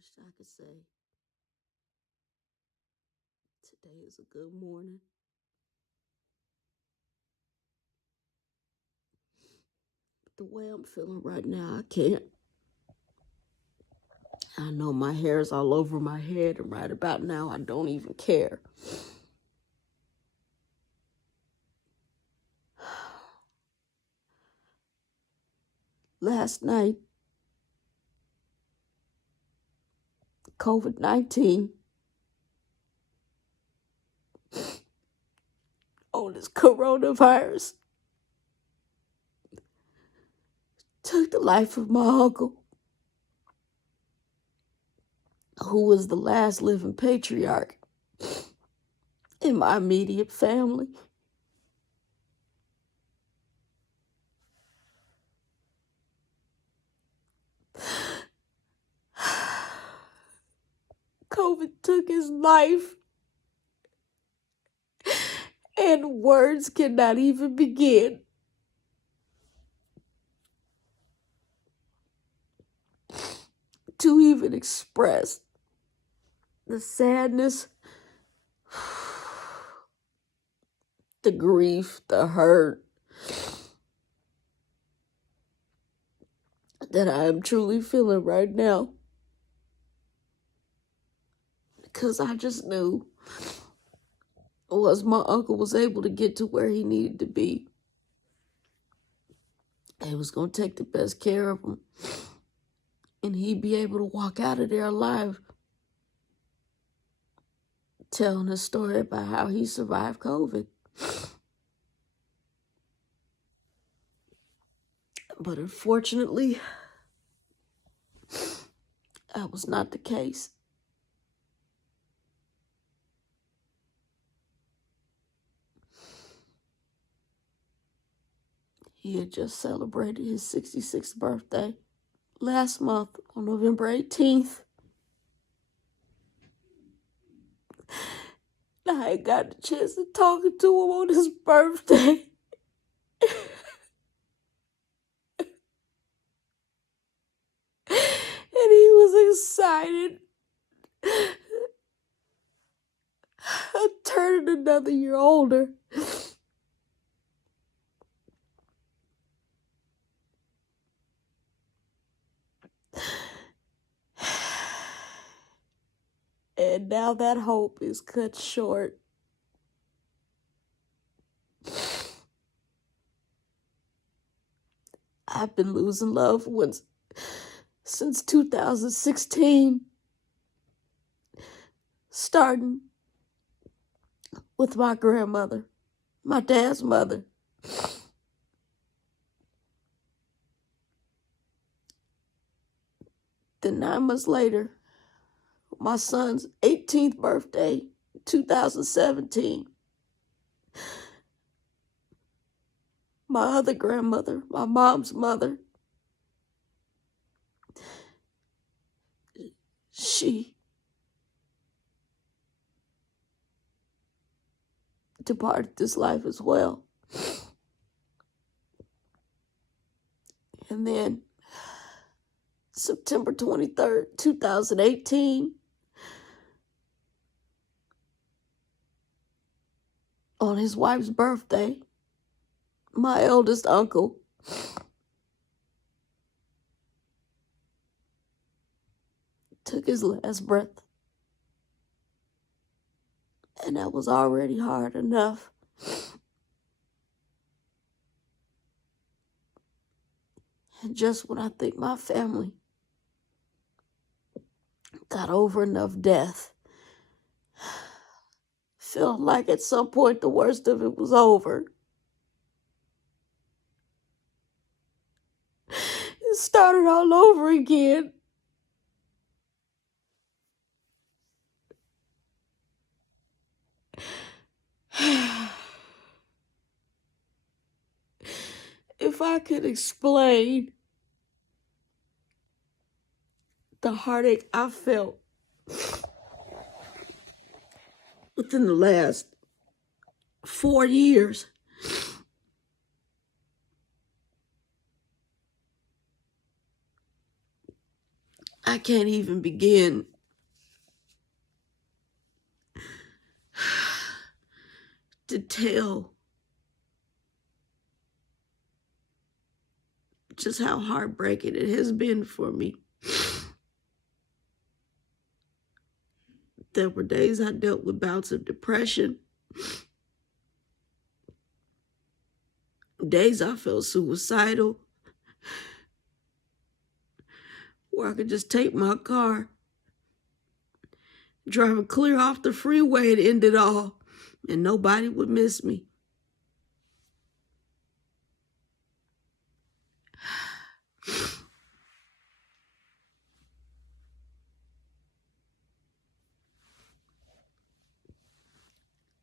wish I could say today is a good morning. But the way I'm feeling right now, I can't. I know my hair is all over my head, and right about now, I don't even care. Last night, COVID-19 on this coronavirus took the life of my uncle, who was the last living patriarch in my immediate family. COVID took his life, and words cannot even begin to even express the sadness, the grief, the hurt that I am truly feeling right now. Because I just knew once my uncle was able to get to where he needed to be, they was going to take the best care of him. And he'd be able to walk out of there alive, telling a story about how he survived COVID. But unfortunately, that was not the case. He had just celebrated his 66th birthday last month on November 18th. I ain't got the chance of talking to him on his birthday. And he was excited. Turning another year older. And now that hope is cut short. I've been losing loved ones since 2016, starting with my grandmother, my dad's mother. Then 9 months later, my son's 18th birthday, 2017. My other grandmother, my mom's mother, she departed this life as well. And then September 23rd, 2018, on his wife's birthday, my eldest uncle took his last breath. And that was already hard enough. And just when I think my family got over enough death, feeling like at some point the worst of it was over, it started all over again. If I could explain the heartache I felt within the last 4 years, I can't even begin to tell just how heartbreaking it has been for me. There were days I dealt with bouts of depression, days I felt suicidal, where I could just take my car, drive it clear off the freeway and end it all, and nobody would miss me.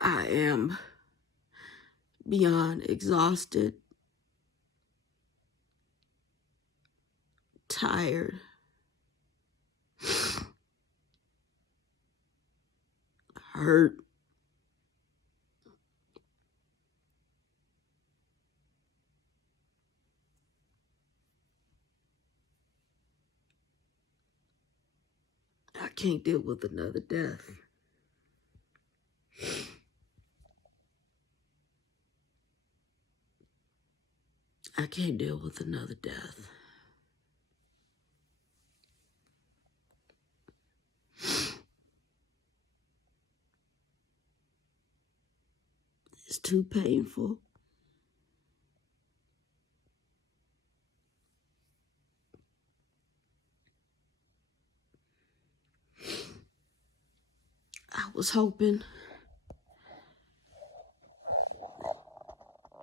I am beyond exhausted, tired, hurt. I can't deal with another death. I can't deal with another death. It's too painful. I was hoping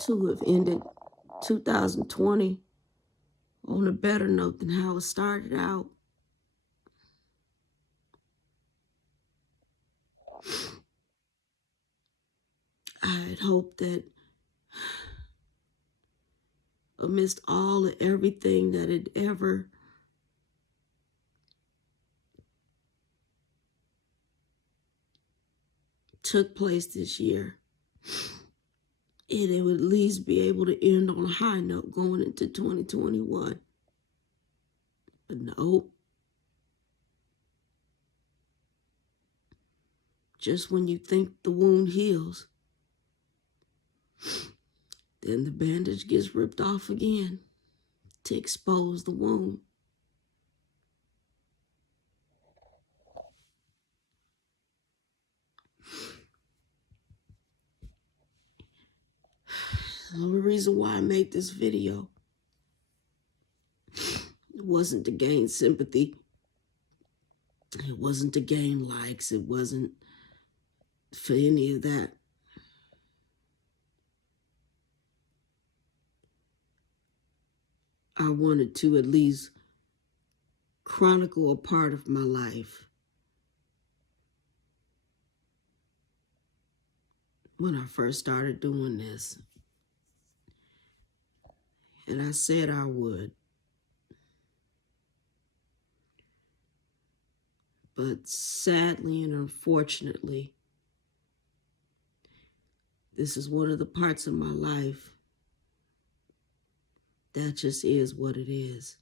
to have ended 2020 on a better note than how it started out. I had hoped that amidst all of everything that had ever took place this year, it would at least be able to end on a high note going into 2021. But no. Just when you think the wound heals, then the bandage gets ripped off again to expose the wound. The only reason why I made this video, it wasn't to gain sympathy. It wasn't to gain likes. It wasn't for any of that. I wanted to at least chronicle a part of my life when I first started doing this. And I said I would. But sadly and unfortunately, this is one of the parts of my life that just is what it is.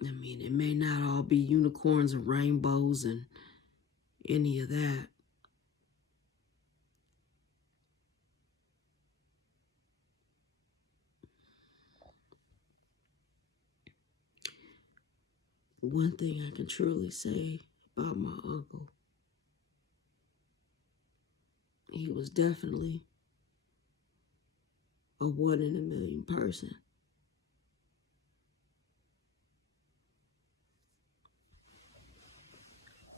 I mean, it may not all be unicorns and rainbows and any of that. One thing I can truly say about my uncle, he was definitely a 1 in a million person.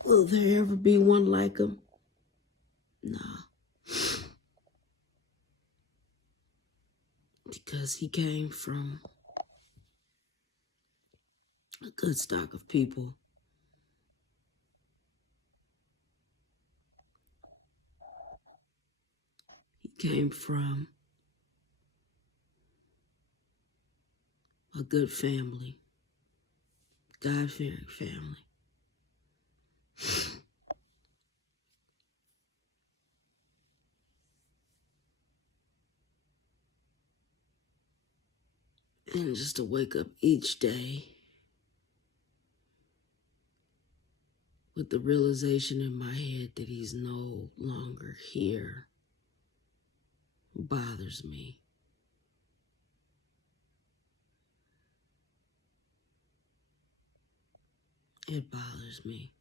Will there ever be one like him? Nah. Because he came from a good stock of people. He came from a good family, God-fearing family. And just to wake up each day with the realization in my head that he's no longer here bothers me. It bothers me.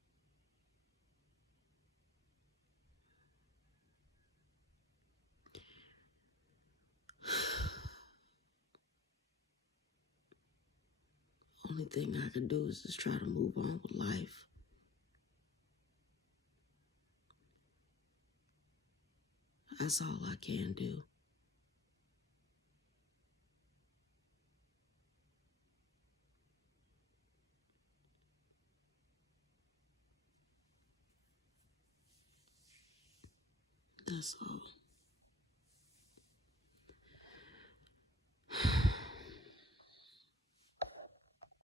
Only thing I can do is just try to move on with life. That's all I can do. That's all.